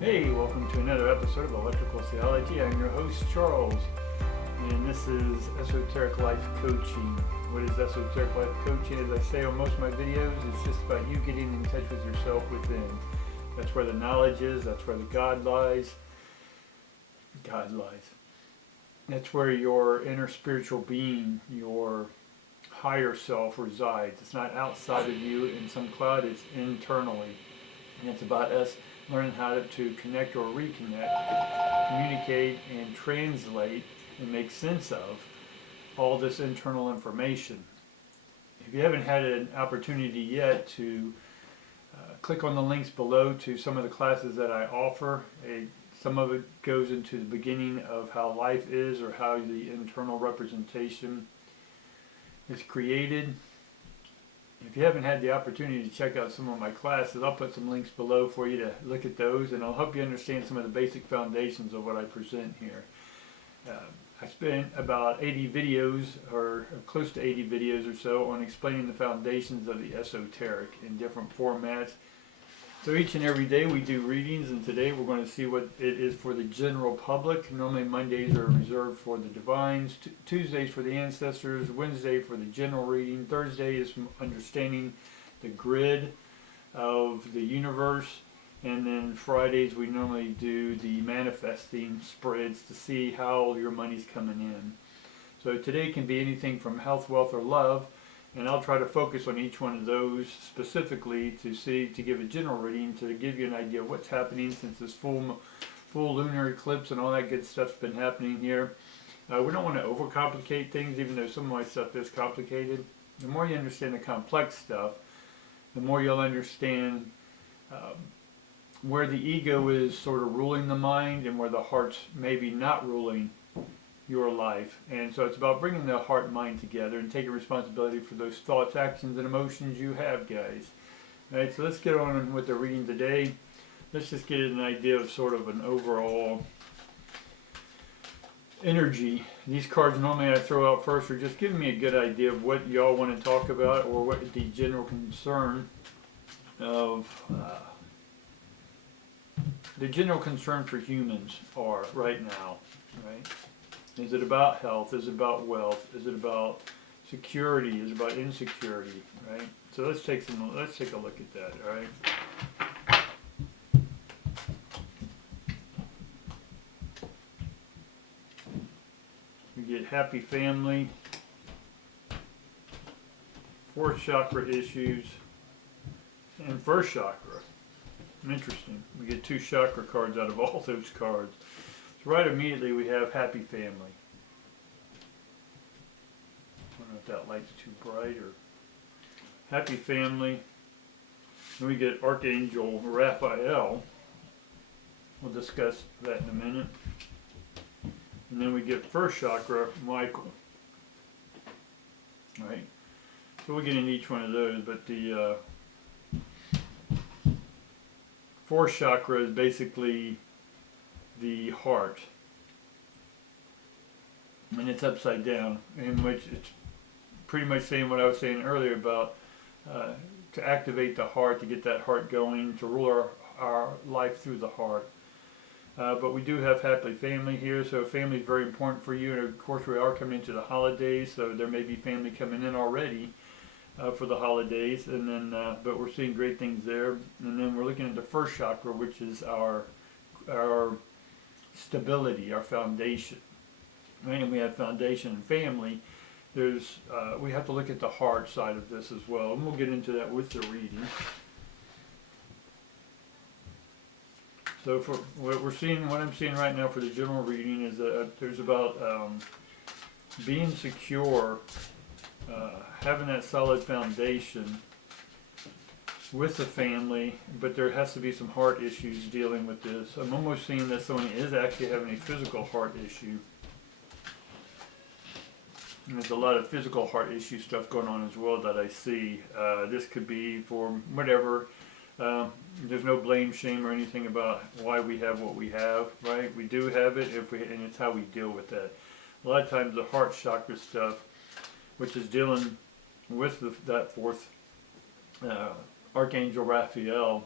Hey, welcome to another episode of Electrical Theology. I'm your host, Charles, and this is Esoteric Life Coaching. What is Esoteric Life Coaching? As I say on most of my videos, it's just about you getting in touch with yourself within. That's where the knowledge is, that's where the God lies. That's where your inner spiritual being, your higher self resides. It's not outside of you in some cloud, it's internally. And it's about us learning how to connect or reconnect, communicate and translate and make sense of all this internal information. If you haven't had an opportunity yet to click on the links below to some of the classes that I offer. Some of it goes into the beginning of how life is or how the internal representation is created. If you haven't had the opportunity to check out some of my classes, I'll put some links below for you to look at those, and I'll help you understand some of the basic foundations of what I present here. I spent about 80 videos, or close to 80 videos or so, on explaining the foundations of the esoteric in different formats. So each and every day we do readings, and today we're going to see what it is for the general public. Normally Mondays are reserved for the divines, Tuesdays for the ancestors, Wednesday for the general reading, Thursday is understanding the grid of the universe, and then Fridays we normally do the manifesting spreads to see how your money's coming in. So today can be anything from health, wealth, or love. And I'll try to focus on each one of those specifically to give a general reading to give you an idea of what's happening since this full lunar eclipse and all that good stuff's been happening here. We don't want to overcomplicate things, even though some of my stuff is complicated. The more you understand the complex stuff, the more you'll understand where the ego is sort of ruling the mind and where the heart's maybe not ruling your life. And so it's about bringing the heart and mind together and taking responsibility for those thoughts, actions, and emotions you have, guys. All right, so let's get on with the reading today. Let's just get an idea of sort of an overall energy. These cards normally I throw out first are just giving me a good idea of what y'all want to talk about or what the general concern of the general concern for humans are right now, right? Is it about health? Is it about wealth? Is it about security? Is it about insecurity? Right? So let's take a look at that. All right. We get happy family, fourth chakra issues, and first chakra. Interesting. We get two chakra cards out of all those cards. So right immediately we have happy family. I don't know if that light's too bright or... Happy family. Then we get Archangel Raphael. We'll discuss that in a minute. And then we get first chakra, Michael. Right? So we'll get into each one of those, but the fourth chakra is basically the heart, and it's upside down, in which it's pretty much saying what I was saying earlier about to activate the heart, to get that heart going, to rule our life through the heart. But we do have happy family here, so family is very important for you, and of course we are coming into the holidays, so there may be family coming in already for the holidays, and then but we're seeing great things there. And then we're looking at the first chakra, which is our stability, our foundation. Right? And we have foundation and family. There's we have to look at the heart side of this as well, and we'll get into that with the reading. So for what I'm seeing right now for the general reading is that there's about being secure, having that solid foundation with the family, but there has to be some heart issues dealing with this. I'm almost seeing that someone is actually having a physical heart issue. And there's a lot of physical heart issue stuff going on as well that I see. This could be for whatever. There's no blame, shame, or anything about why we have what we have, right? We do have it, and it's how we deal with that. A lot of times the heart chakra stuff, which is dealing with that fourth Archangel Raphael.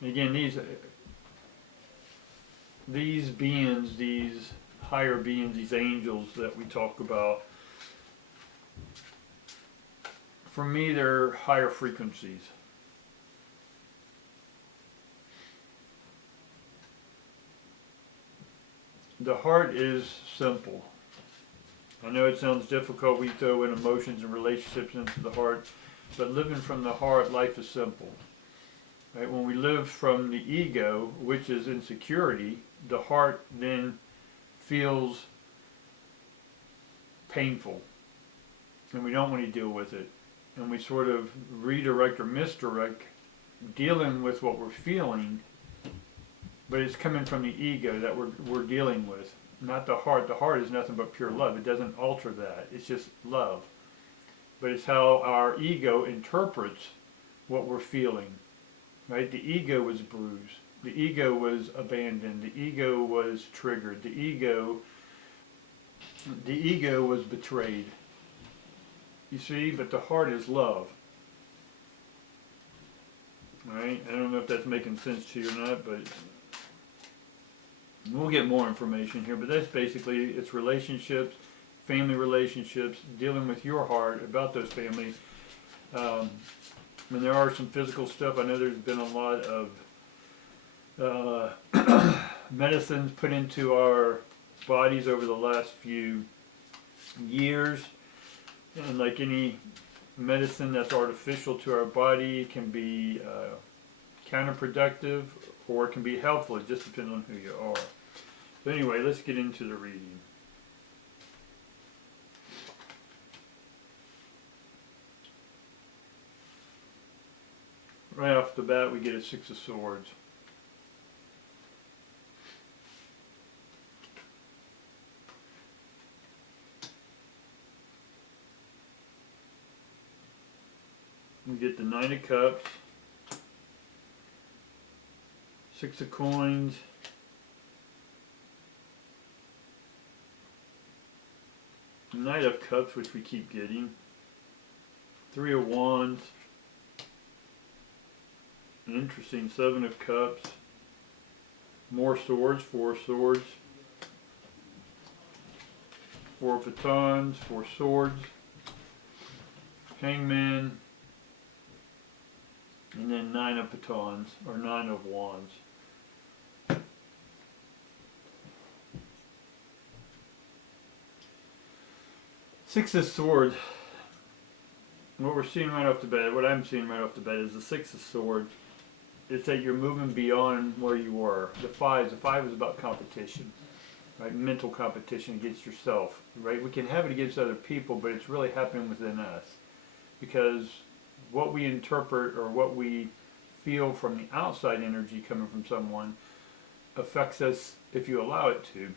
And again, these beings, these higher beings, these angels that we talk about, for me, they're higher frequencies. The heart is simple. I know it sounds difficult. We throw in emotions and relationships into the heart, but living from the heart, life is simple. Right? When we live from the ego, which is insecurity, the heart then feels painful, and we don't want to deal with it. And we sort of redirect or misdirect dealing with what we're feeling, but it's coming from the ego that we're dealing with, not the heart. The heart is nothing but pure love. It doesn't alter that. It's just love. But it's how our ego interprets what we're feeling. Right? The ego was bruised. The ego was abandoned. The ego was triggered. The ego was betrayed. You see, but the heart is love. Right? I don't know if that's making sense to you or not, but we'll get more information here. But that's basically, it's relationships, family relationships, dealing with your heart about those families. And there are some physical stuff. I know there's been a lot of medicines put into our bodies over the last few years. And like any medicine that's artificial to our body, it can be counterproductive or it can be helpful. It just depends on who you are. So anyway, let's get into the reading. Right off the bat, we get a Six of Swords. We get the Nine of Cups, Six of Coins, Knight of Cups, which we keep getting, Three of Wands, an interesting Seven of Cups, more swords, Four swords, Four of Batons, Four swords, Hangman, and then Nine of Batons, or Nine of Wands. Six of Swords. What we're seeing right off the bat, what I'm seeing right off the bat is the Six of Swords. It's that you're moving beyond where you were. The five is about competition, right? Mental competition against yourself, right? We can have it against other people, but it's really happening within us. Because what we interpret or what we feel from the outside energy coming from someone affects us, if you allow it to,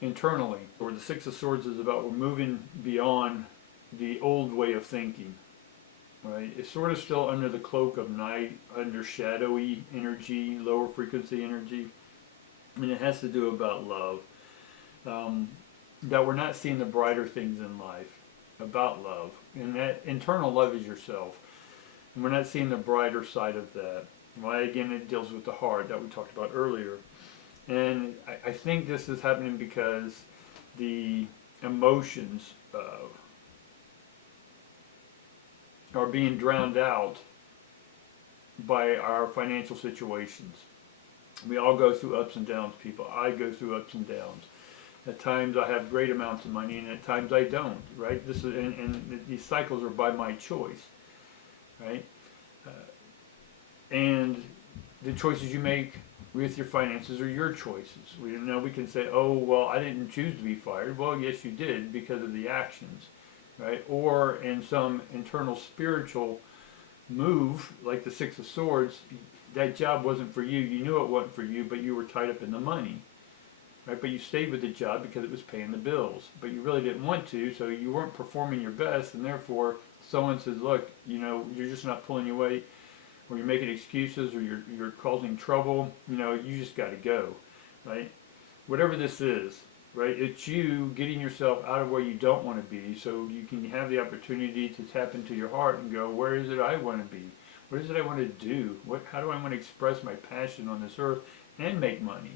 internally. Or the Six of Swords is about we're moving beyond the old way of thinking, right? It's sort of still under the cloak of night, under shadowy energy, lower frequency energy, and it has to do about love. That we're not seeing the brighter things in life, about love, and that internal love is yourself, and we're not seeing the brighter side of that. Why? Again, it deals with the heart that we talked about earlier, and I think this is happening because the emotions are being drowned out by our financial situations. We all go through ups and downs, people. I go through ups and downs. At times I have great amounts of money, and at times I don't, right? This is, and these cycles are by my choice, right? And the choices you make with your finances are your choices. We can say, oh, well, I didn't choose to be fired. Well, yes, you did because of the actions, right? Or in some internal spiritual move, like the Six of Swords, that job wasn't for you. You knew it wasn't for you, but you were tied up in the money. Right? But you stayed with the job because it was paying the bills. But you really didn't want to, so you weren't performing your best, and therefore someone says, look, you're just not pulling your weight, or you're making excuses, or you're causing trouble, you just got to go, right? Whatever this is, right? It's you getting yourself out of where you don't want to be, so you can have the opportunity to tap into your heart and go, where is it I want to be? What is it I want to do? How do I want to express my passion on this earth and make money?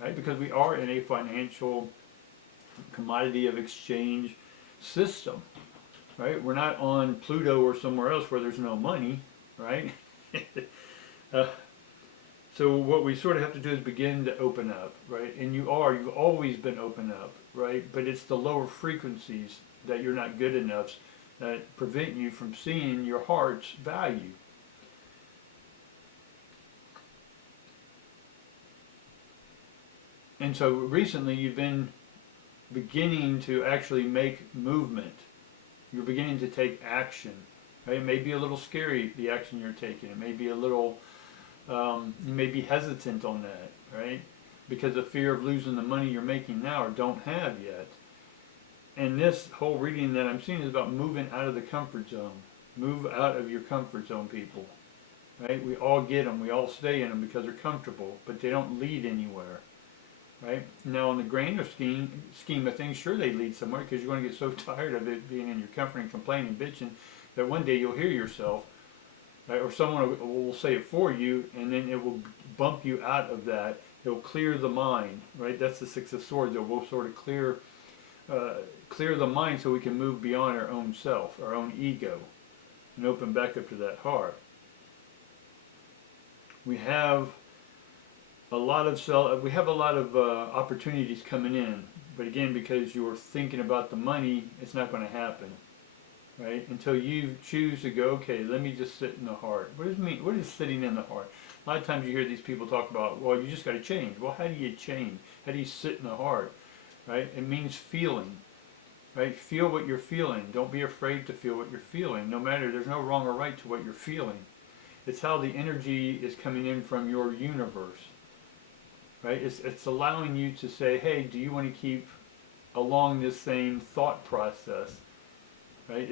right? Because we are in a financial commodity of exchange system, right? We're not on Pluto or somewhere else where there's no money, right? uh, so what we sort of have to do is begin to open up, right? And you've always been open up, right? But it's the lower frequencies that you're not good enough that prevent you from seeing your heart's value. And so recently you've been beginning to actually make movement. You're beginning to take action. Right? It may be a little scary, the action you're taking. It may be a little, you may be hesitant on that, right? Because of fear of losing the money you're making now or don't have yet. And this whole reading that I'm seeing is about moving out of the comfort zone. Move out of your comfort zone, people. Right? We all get them. We all stay in them because they're comfortable, but they don't lead anywhere. Right? Now, in the grander scheme of things, sure they lead somewhere because you're going to get so tired of it being in your comfort and complaining, bitching, that one day you'll hear yourself, right? Or someone will say it for you, and then it will bump you out of that. It will clear the mind, right? That's the Six of Swords. It will sort of clear the mind so we can move beyond our own self, our own ego, and open back up to that heart. We have a lot of opportunities coming in, but again, because you're thinking about the money, it's not going to happen, right? Until you choose to go, okay, let me just sit in the heart. What does it mean? What is sitting in the heart? A lot of times you hear these people talk about, well, you just got to change. Well, how do you change? How do you sit in the heart, right? It means feeling, right? Feel what you're feeling. Don't be afraid to feel what you're feeling. No matter, there's no wrong or right to what you're feeling. It's how the energy is coming in from your universe. Right? It's allowing you to say, hey, do you want to keep along this same thought process? Right?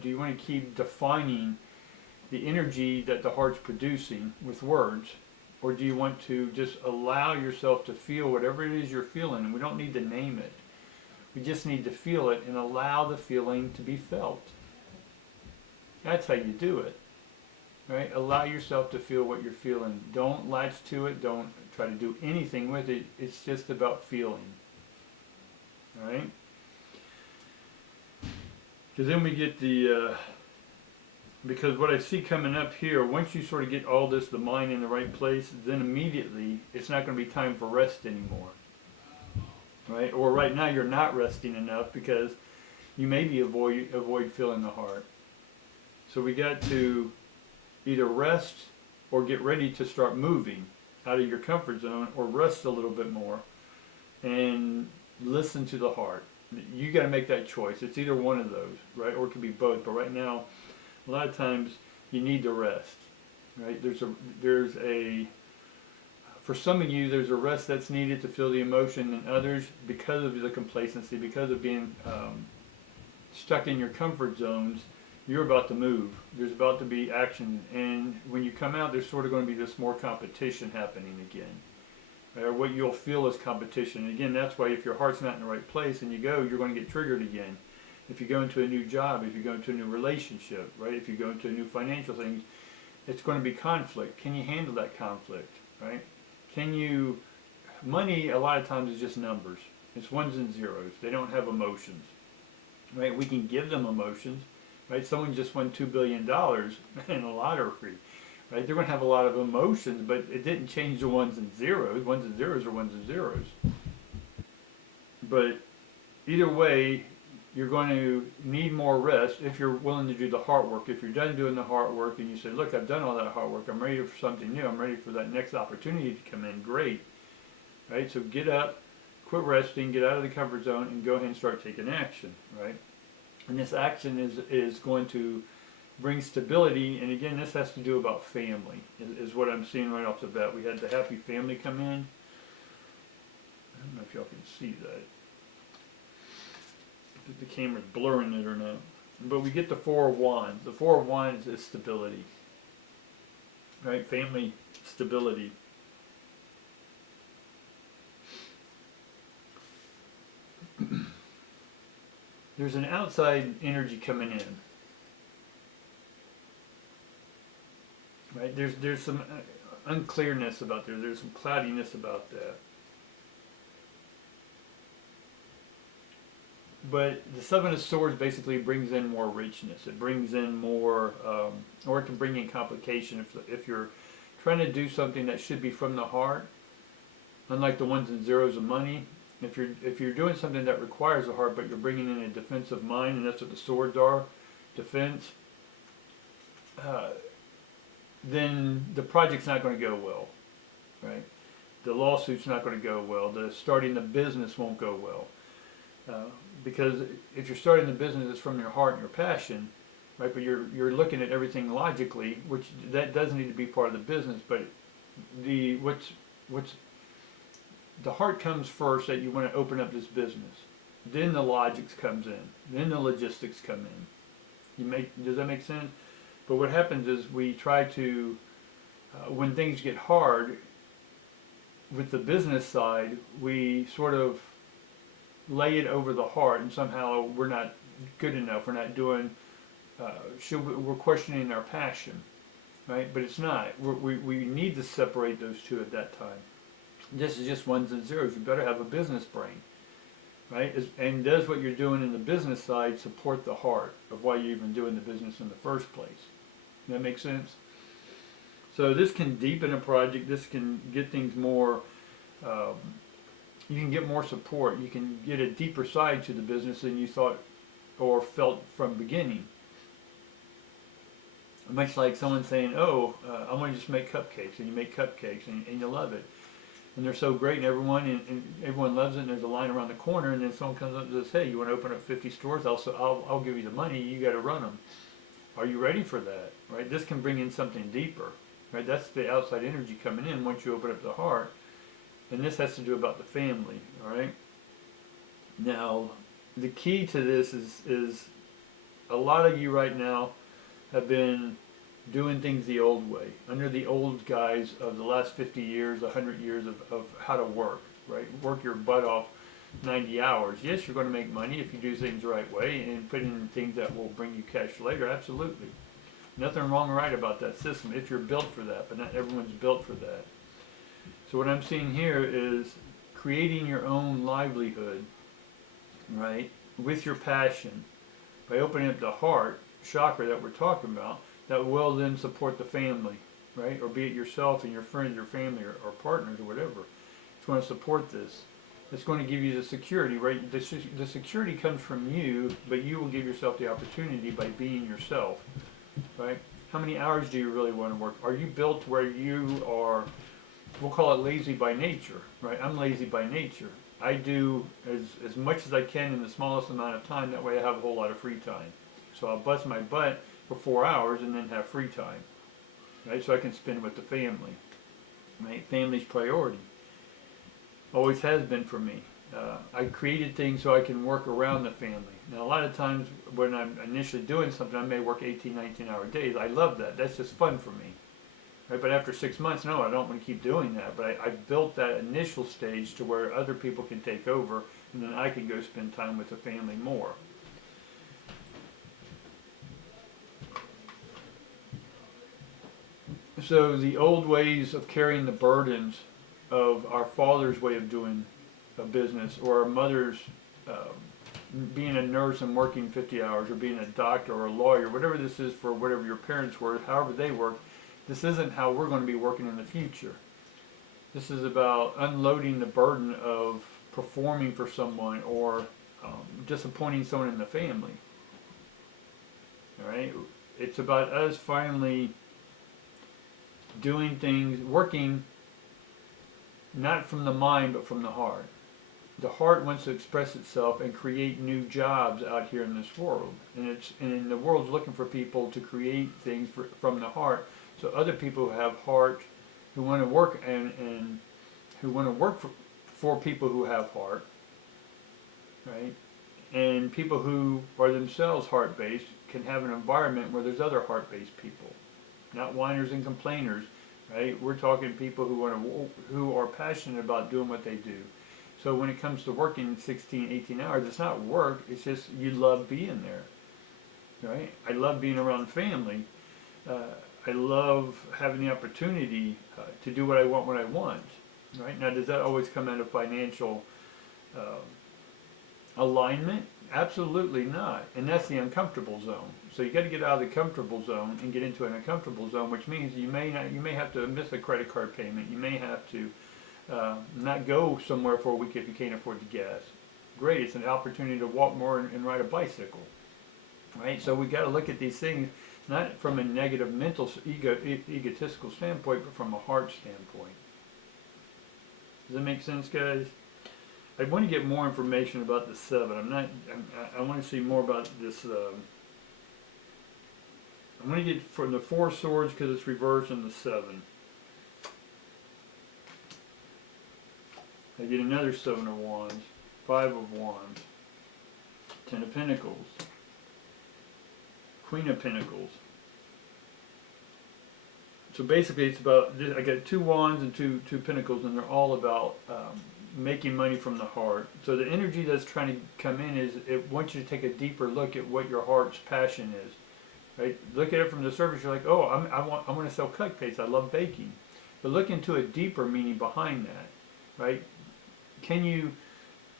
Do you want to keep defining the energy that the heart's producing with words? Or do you want to just allow yourself to feel whatever it is you're feeling? And we don't need to name it. We just need to feel it and allow the feeling to be felt. That's how you do it. Right? Allow yourself to feel what you're feeling. Don't latch to it. Don't try to do anything with it. It's just about feeling. All right? Because then we get because what I see coming up here, once you sort of get all this, the mind in the right place, then immediately it's not going to be time for rest anymore. Right? Or right now you're not resting enough because you maybe avoid feeling the heart. So we got to either rest or get ready to start moving out of your comfort zone, or rest a little bit more and listen to the heart. You got to make that choice. It's either one of those, right? Or it could be both. But right now, a lot of times you need to rest, right? For some of you, there's a rest that's needed to feel the emotion, and others, because of the complacency, because of being stuck in your comfort zones, you're about to move. There's about to be action, and when you come out, there's sort of going to be this more competition happening again. Or what you'll feel is competition. And again, that's why if your heart's not in the right place and you go, you're going to get triggered again. If you go into a new job, if you go into a new relationship, right? If you go into a new financial thing, it's going to be conflict. Can you handle that conflict, right? Money a lot of times is just numbers. It's ones and zeros. They don't have emotions, right? We can give them emotions. Right? Someone just won $2 billion in a lottery. Right? They're going to have a lot of emotions, but it didn't change the ones and zeros. Ones and zeros are ones and zeros. But either way, you're going to need more rest if you're willing to do the heart work. If you're done doing the heart work and you say, look, I've done all that heart work. I'm ready for something new. I'm ready for that next opportunity to come in. Great. Right? So get up, quit resting, get out of the comfort zone, and go ahead and start taking action. Right? And this action is going to bring stability. And again, this has to do about family, is what I'm seeing right off the bat. We had the happy family come in. I don't know if y'all can see that. If the camera's blurring it or not. But we get the Four of Wands. The Four of Wands is stability. Right? Family stability. There's an outside energy coming in. Right? There's some unclearness about there. There's some cloudiness about that. But the Seven of Swords basically brings in more richness. It brings in more, or it can bring in complication if you're trying to do something that should be from the heart. Unlike the ones and zeros of money, if you're doing something that requires a heart, but you're bringing in a defensive mind, and that's what the swords are, defense, then the project's not going to go well, right? The lawsuit's not going to go well. The starting the business won't go well. Because if you're starting the business, it's from your heart and your passion, right? But you're looking at everything logically, which that does need to be part of the business. But what's the heart comes first, that you want to open up this business. Then the logics comes in. Then the logistics come in. Does that make sense? But what happens is we try to, when things get hard, with the business side, we sort of lay it over the heart, and somehow we're not good enough. We're not doing. We're questioning our passion, right? But it's not. We need to separate those two at that time. This is just ones and zeros. You better have a business brain, right? And does what you're doing in the business side support the heart of why you're even doing the business in the first place? Does that make sense? So this can deepen a project. This can get things more. You can get more support. You can get a deeper side to the business than you thought or felt from beginning. Much like someone saying, "Oh, I want to just make cupcakes," and you make cupcakes and you love it, and they're so great, and everyone loves it. And there's a line around the corner, and then someone comes up and says, "Hey, you want to open up 50 stores? I'll give you the money. You got to run them. Are you ready for that?" Right? This can bring in something deeper. Right? That's the outside energy coming in once you open up the heart. And this has to do about the family, all right? Now, the key to this is a lot of you right now have been doing things the old way, under the old guise of the last 50 years, 100 years of how to work, right? Work your butt off 90 hours. Yes, you're going to make money if you do things the right way and put in things that will bring you cash later, absolutely. Nothing wrong or right about that system if you're built for that, but not everyone's built for that. So what I'm seeing here is creating your own livelihood, right, with your passion, by opening up the heart chakra that we're talking about, that will then support the family, right, or be it yourself and your friends, your family, or partners, or whatever. It's going to support this. It's going to give you the security, right? The security comes from you, but you will give yourself the opportunity by being yourself, right? How many hours do you really want to work? Are you built where you are? We'll call it lazy by nature, right? I'm lazy by nature. I do as much as I can in the smallest amount of time. That way I have a whole lot of free time. So I'll bust my butt for 4 hours and then have free time, right? So I can spend with the family, right? Family's priority. Always has been for me. I created things so I can work around the family. Now a lot of times when I'm initially doing something, I may work 18, 19-hour days. I love that. That's just fun for me. Right, but after 6 months, no, I don't want to keep doing that. But I built that initial stage to where other people can take over, and then I can go spend time with the family more. So the old ways of carrying the burdens of our father's way of doing a business, or our mother's being a nurse and working 50 hours, or being a doctor or a lawyer, whatever this is for whatever your parents were, however they worked, this isn't how we're going to be working in the future. This is about unloading the burden of performing for someone or disappointing someone in the family. All right? It's about us finally doing things, working not from the mind but from the heart. The heart wants to express itself and create new jobs out here in this world. And the world's looking for people to create things from the heart. So other people who have heart, who want to work and who want to work for people who have heart, right? And people who are themselves heart-based can have an environment where there's other heart-based people, not whiners and complainers, right? We're talking people who are passionate about doing what they do. So when it comes to working 16, 18 hours, it's not work. It's just you love being there, right? I love being around family. I love having the opportunity to do what I want when I want, right? Now, does that always come out of financial alignment? Absolutely not. And that's the uncomfortable zone. So you got to get out of the comfortable zone and get into an uncomfortable zone, which means you may have to miss a credit card payment. You may have to not go somewhere for a week if you can't afford the gas. Great, it's an opportunity to walk more and ride a bicycle, right? So we got to look at these things not from a negative mental egotistical standpoint, but from a heart standpoint. Does that make sense, guys? I want to get more information about the 7. I want to see more about this. I want to get from the 4 swords because it's reversed, and the 7. I get another 7 of wands, 5 of wands, 10 of pentacles, Queen of pentacles. So basically it's about, I got 2 wands and two pentacles, and they're all about making money from the heart. So the energy that's trying to come in is, it wants you to take a deeper look at what your heart's passion is. Right? Look at it from the surface. You're like, oh, I want to sell cupcakes. I love baking. But look into a deeper meaning behind that. Right?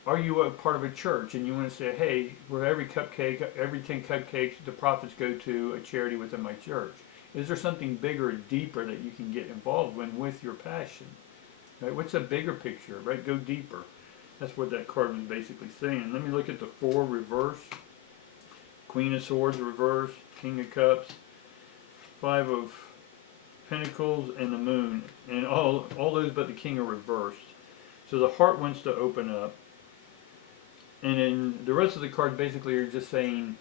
Are you a part of a church and you want to say, hey, for every 10 cupcakes, the profits go to a charity within my church? Is there something bigger and deeper that you can get involved with your passion? Right? What's a bigger picture? Right? Go deeper. That's what that card was basically saying. Let me look at the 4 reverse. Queen of Swords reverse, King of Cups, 5 of Pentacles, and the Moon. And all those but the King are reversed. So the heart wants to open up. And then the rest of the cards basically are just saying,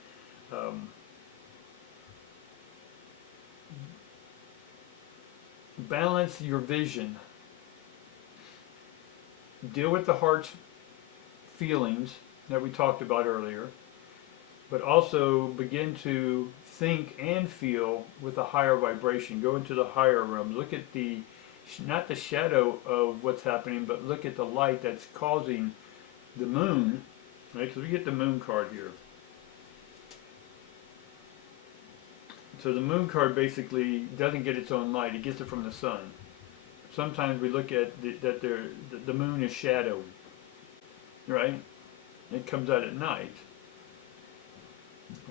balance your vision. Deal with the heart's feelings that we talked about earlier, but also begin to think and feel with a higher vibration. Go into the higher realm. Look at not the shadow of what's happening, but look at the light that's causing the moon. Right? Because we get the moon card here. So the moon card basically doesn't get its own light. It gets it from the sun. Sometimes we look at that the moon is shadowy. Right? It comes out at night.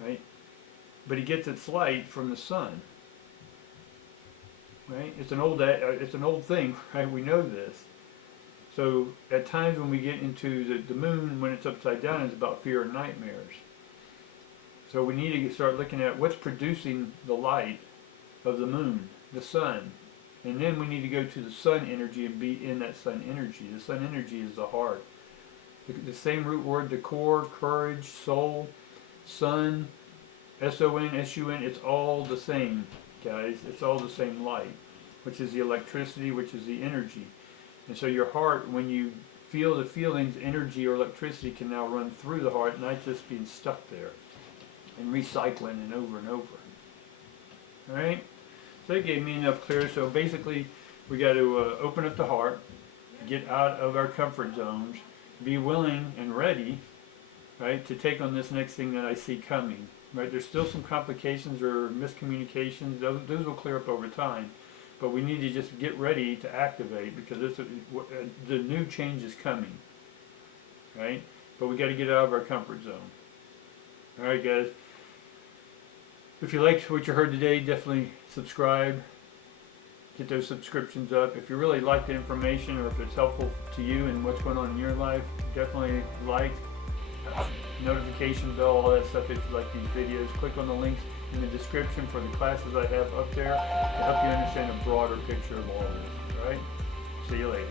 Right? But it gets its light from the sun. Right? It's an old thing, right? We know this. So at times when we get into the moon, when it's upside down, it's about fear and nightmares. So we need to start looking at what's producing the light of the moon, the sun. And then we need to go to the sun energy and be in that sun energy. The sun energy is the heart. The same root word, the core, courage, soul, sun, S-O-N, S-U-N, it's all the same, guys. It's all the same light, which is the electricity, which is the energy. And so your heart, when you feel the feelings, energy or electricity can now run through the heart, not just being stuck there and recycling and over and over. All right? So that gave me enough clear. So basically, we got to open up the heart, get out of our comfort zones, be willing and ready, right, to take on this next thing that I see coming. Right? There's still some complications or miscommunications. Those will clear up over time. But we need to just get ready to activate because the new change is coming. Right? But we got to get out of our comfort zone. All right, guys. If you liked what you heard today, definitely subscribe. Get those subscriptions up. If you really like the information or if it's helpful to you and what's going on in your life, definitely like, notification bell, all that stuff if you like these videos. Click on the links in the description for the classes I have up there to help you understand a broader picture of all this. All right? See you later.